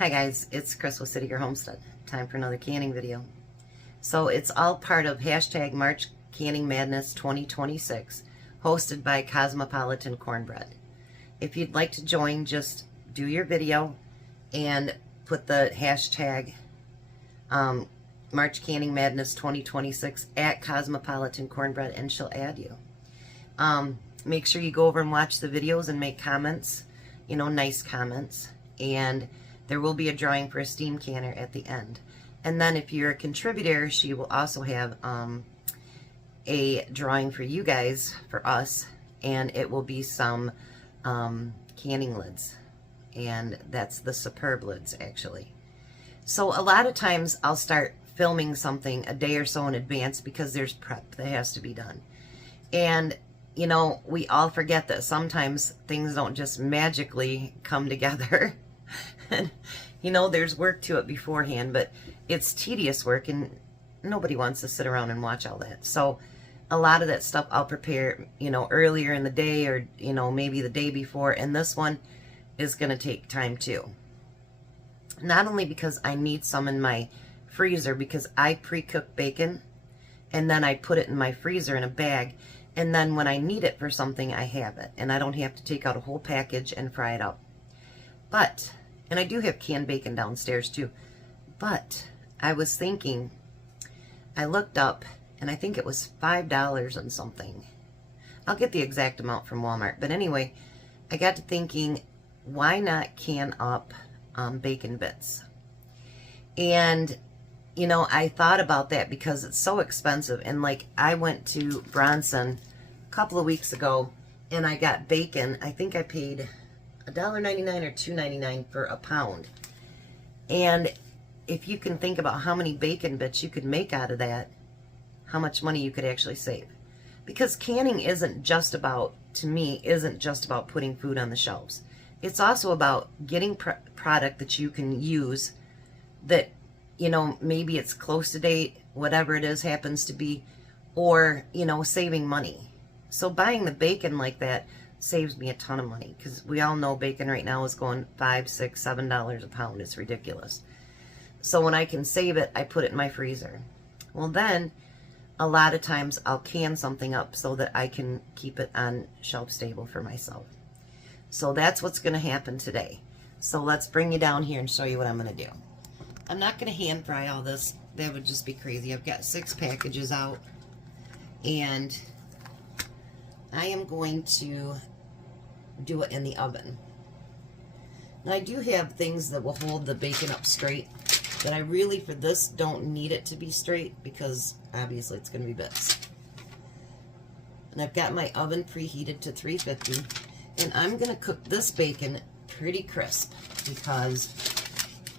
Hi guys, it's Chris with City Gear Homestead. Time for another canning video. So it's all part of hashtag March Canning Madness 2026, hosted by Cosmopolitan Cornbread. If you'd like to join, just do your video and put the hashtag March Canning Madness 2026 at Cosmopolitan Cornbread and she'll add you. Make sure you go over and watch the videos and make comments, nice comments. And there will be a drawing for a steam canner at the end. And then if you're a contributor, she will also have a drawing for you guys, for us, and it will be some canning lids. And that's the Superb lids, actually. So a lot of times I'll start filming something a day or so in advance because there's prep that has to be done. And we all forget that sometimes things don't just magically come together. And, there's work to it beforehand, but it's tedious work and nobody wants to sit around and watch all that. So a lot of that stuff I'll prepare, earlier in the day or, maybe the day before. And this one is going to take time too. Not only because I need some in my freezer, because I pre-cook bacon and then I put it in my freezer in a bag. And then when I need it for something, I have it. And I don't have to take out a whole package and fry it up. But, and I do have canned bacon downstairs too. But I was thinking, I looked up and I think it was $5 and something. I'll get the exact amount from Walmart. But anyway, I got to thinking, why not can up bacon bits? And I thought about that because it's so expensive. And like, I went to Bronson a couple of weeks ago and I got bacon. I think I paid $1.99 or $2.99 for a pound. And if you can think about how many bacon bits you could make out of that, how much money you could actually save. Because canning isn't just about, to me, isn't just about putting food on the shelves. It's also about getting product that you can use that, maybe it's close to date, whatever it is happens to be, or, saving money. So buying the bacon like that saves me a ton of money because we all know bacon right now is going $5, $6, $7 a pound. It's ridiculous. So when I can save it, I put it in my freezer. Well, then a lot of times I'll can something up so that I can keep it on shelf stable for myself. So that's what's going to happen today. So let's bring you down here and show you what I'm going to do. I'm not going to hand fry all this. That would just be crazy. I've got 6 packages out and I am going to do it in the oven. Now I do have things that will hold the bacon up straight, but I really, for this, don't need it to be straight because obviously it's going to be bits. And I've got my oven preheated to 350, and I'm going to cook this bacon pretty crisp because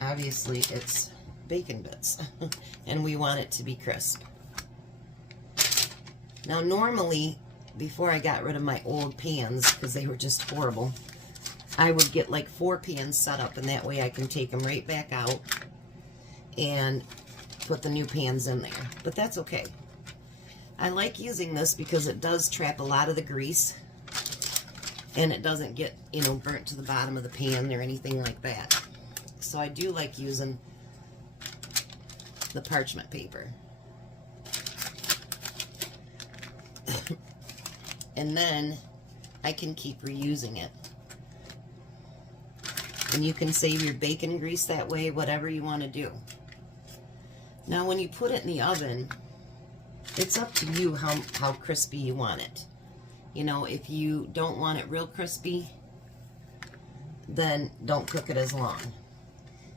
obviously it's bacon bits and we want it to be crisp. Now normally, before I got rid of my old pans, because they were just horrible, I would get like 4 pans set up, and that way I can take them right back out and put the new pans in there. But that's okay. I like using this because it does trap a lot of the grease, and it doesn't get, burnt to the bottom of the pan or anything like that. So I do like using the parchment paper. And then I can keep reusing it. And you can save your bacon grease that way, whatever you want to do. Now when you put it in the oven, it's up to you how crispy you want it. If you don't want it real crispy, then don't cook it as long.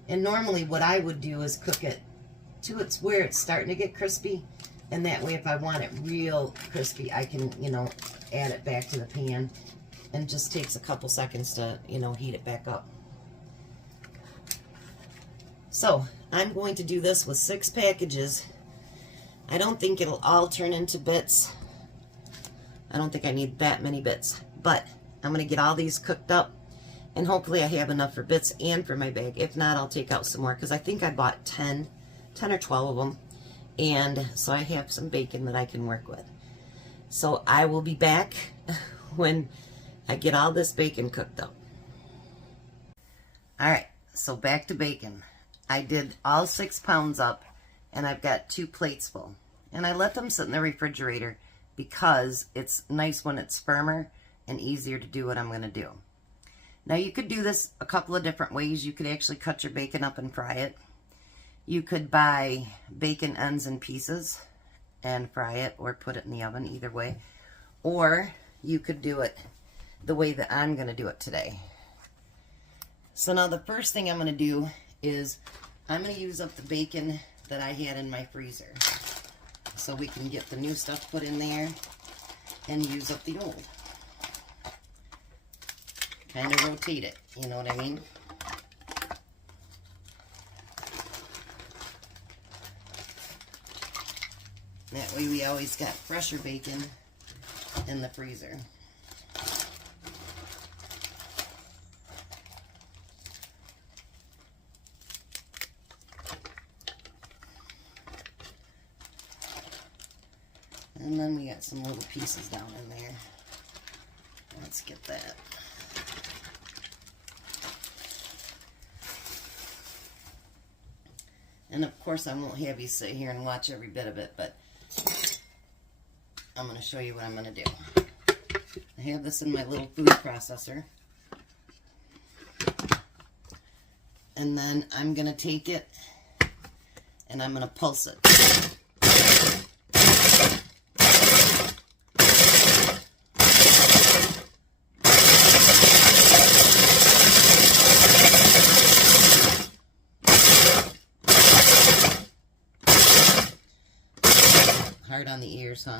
And normally what I would do is cook it to where it's starting to get crispy. And that way if I want it real crispy, I can, add it back to the pan, and it just takes a couple seconds to, heat it back up. So I'm going to do this with 6 packages. I don't think it'll all turn into bits. I don't think I need that many bits, but I'm going to get all these cooked up, and hopefully I have enough for bits and for my bag. If not, I'll take out some more because I think I bought 10 or 12 of them, and so I have some bacon that I can work with. So I will be back when I get all this bacon cooked up. All right, so back to bacon. I did all 6 pounds up, and I've got 2 plates full. And I let them sit in the refrigerator because it's nice when it's firmer and easier to do what I'm going to do. Now you could do this a couple of different ways. You could actually cut your bacon up and fry it. You could buy bacon ends and pieces and fry it, or put it in the oven, either way. Or you could do it the way that I'm going to do it today. So now the first thing I'm going to do is I'm going to use up the bacon that I had in my freezer, so we can get the new stuff put in there and use up the old. Kind of rotate it, you know what I mean? That way we always got fresher bacon in the freezer. And then we got some little pieces down in there. Let's get that. And of course I won't have you sit here and watch every bit of it, but I'm going to show you what I'm going to do. I have this in my little food processor. And then I'm going to take it and I'm going to pulse it. Hard on the ears, huh?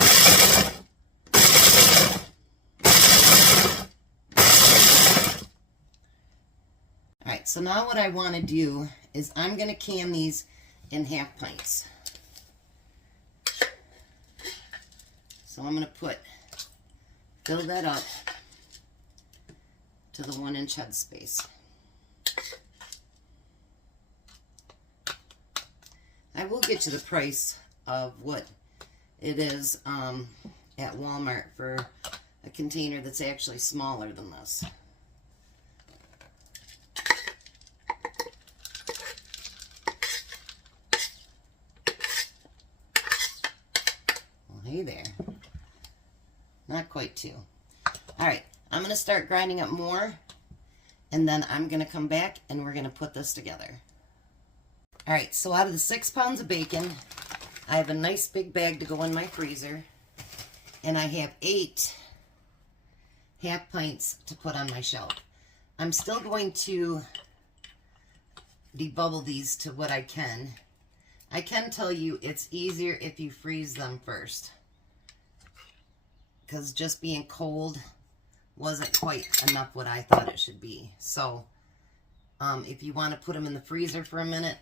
Alright, so now what I want to do is I'm going to can these in 1/2 pints. So I'm going to fill that up to the 1-inch head space. I will get you the price of what it is at Walmart for a container that's actually smaller than this. Well, hey there. Not quite 2. Alright, I'm going to start grinding up more, and then I'm going to come back and we're going to put this together. Alright, so out of the 6 pounds of bacon, I have a nice big bag to go in my freezer, and I have 8 1/2 pints to put on my shelf. I'm still going to debubble these to what I can. I can tell you it's easier if you freeze them first, because just being cold wasn't quite enough what I thought it should be. So if you want to put them in the freezer for a minute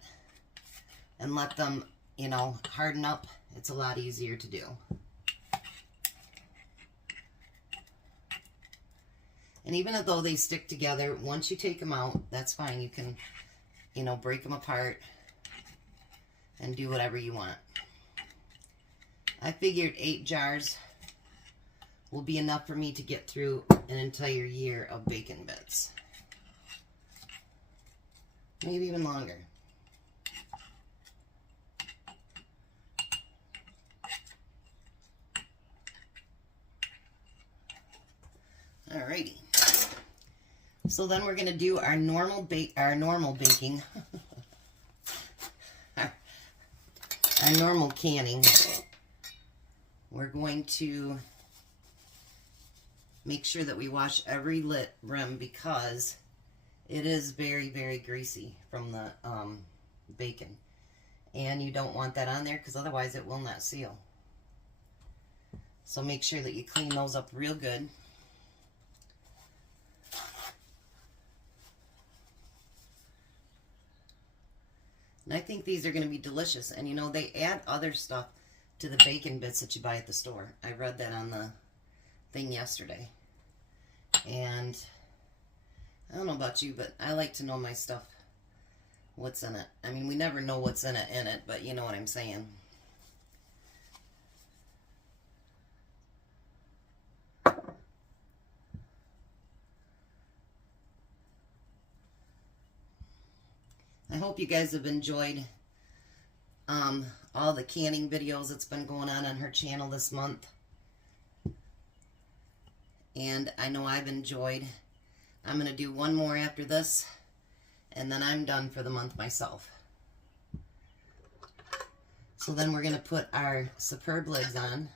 and let them, you know, harden up, it's a lot easier to do. And even though they stick together, once you take them out, that's fine. You can, you know, break them apart and do whatever you want. I figured 8 jars will be enough for me to get through an entire year of bacon bits. Maybe even longer. Alrighty. So then we're going to do our normal baking, our normal canning. We're going to make sure that we wash every rim because it is very, very greasy from the bacon. And you don't want that on there because otherwise it will not seal. So make sure that you clean those up real good. And I think these are going to be delicious. And you know, they add other stuff to the bacon bits that you buy at the store. I read that on the thing yesterday. And I don't know about you, but I like to know my stuff, what's in it. I mean, we never know what's in it, but you know what I'm saying. I hope you guys have enjoyed all the canning videos that's been going on her channel this month. And I know I've enjoyed. I'm going to do one more after this, and then I'm done for the month myself. So then we're going to put our Superb lids on.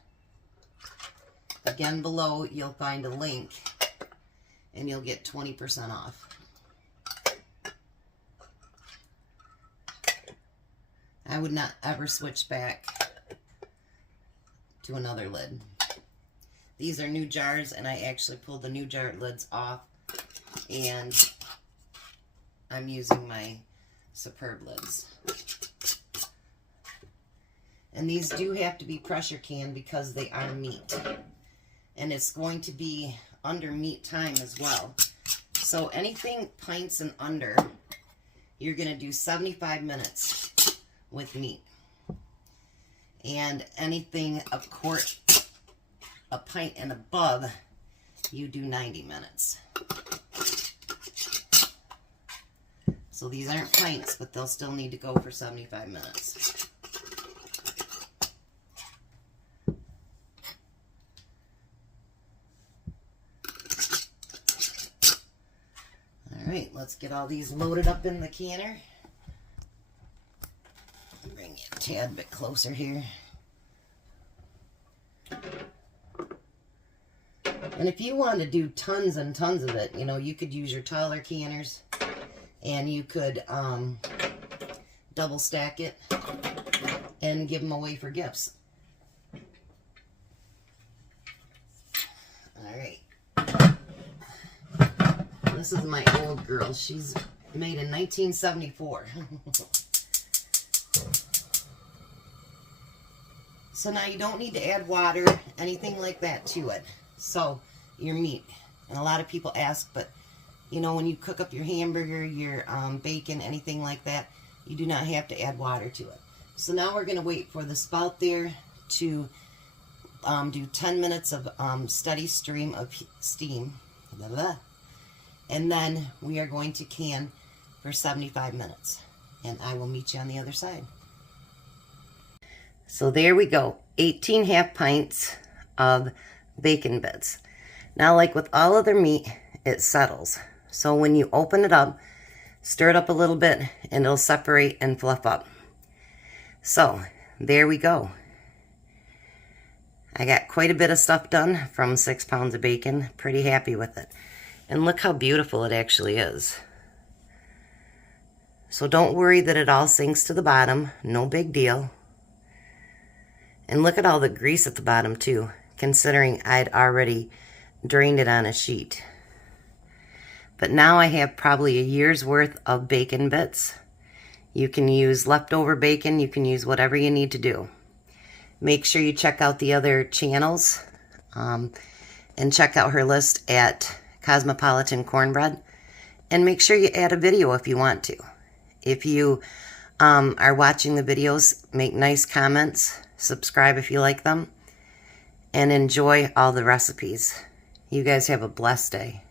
Again, below you'll find a link, and you'll get 20% off. I would not ever switch back to another lid. These are new jars, and I actually pulled the new jar lids off, and I'm using my Superb lids. And these do have to be pressure canned because they are meat. And it's going to be under meat time as well. So anything pints and under, you're going to do 75 minutes with meat. And anything a quart, a pint and above, you do 90 minutes. So these aren't pints, but they'll still need to go for 75 minutes. Alright, let's get all these loaded up in the canner. Bring you a tad bit closer here. And if you want to do tons and tons of it, you know, you could use your taller canners, and you could double stack it and give them away for gifts. Alright. This is my old girl. She's made in 1974. So now you don't need to add water, anything like that to it. So your meat, and a lot of people ask, but you know, when you cook up your hamburger, your bacon, anything like that, you do not have to add water to it. So now we're going to wait for the spout there to do 10 minutes of steady stream of steam. Blah, blah. And then we are going to can for 75 minutes. And I will meet you on the other side. So there we go. 18 half pints of bacon bits. Now, like with all other meat, it settles. So when you open it up, stir it up a little bit, and it'll separate and fluff up. So there we go. I got quite a bit of stuff done from 6 pounds of bacon. Pretty happy with it. And look how beautiful it actually is. So don't worry that it all sinks to the bottom. No big deal. And look at all the grease at the bottom too, considering I'd already drained it on a sheet. But now I have probably a year's worth of bacon bits. You can use leftover bacon. You can use whatever you need to do. Make sure you check out the other channels and check out her list at Cosmopolitan Cornbread, and make sure you add a video if you want to. If you are watching the videos, make nice comments, subscribe if you like them, and enjoy all the recipes. You guys have a blessed day.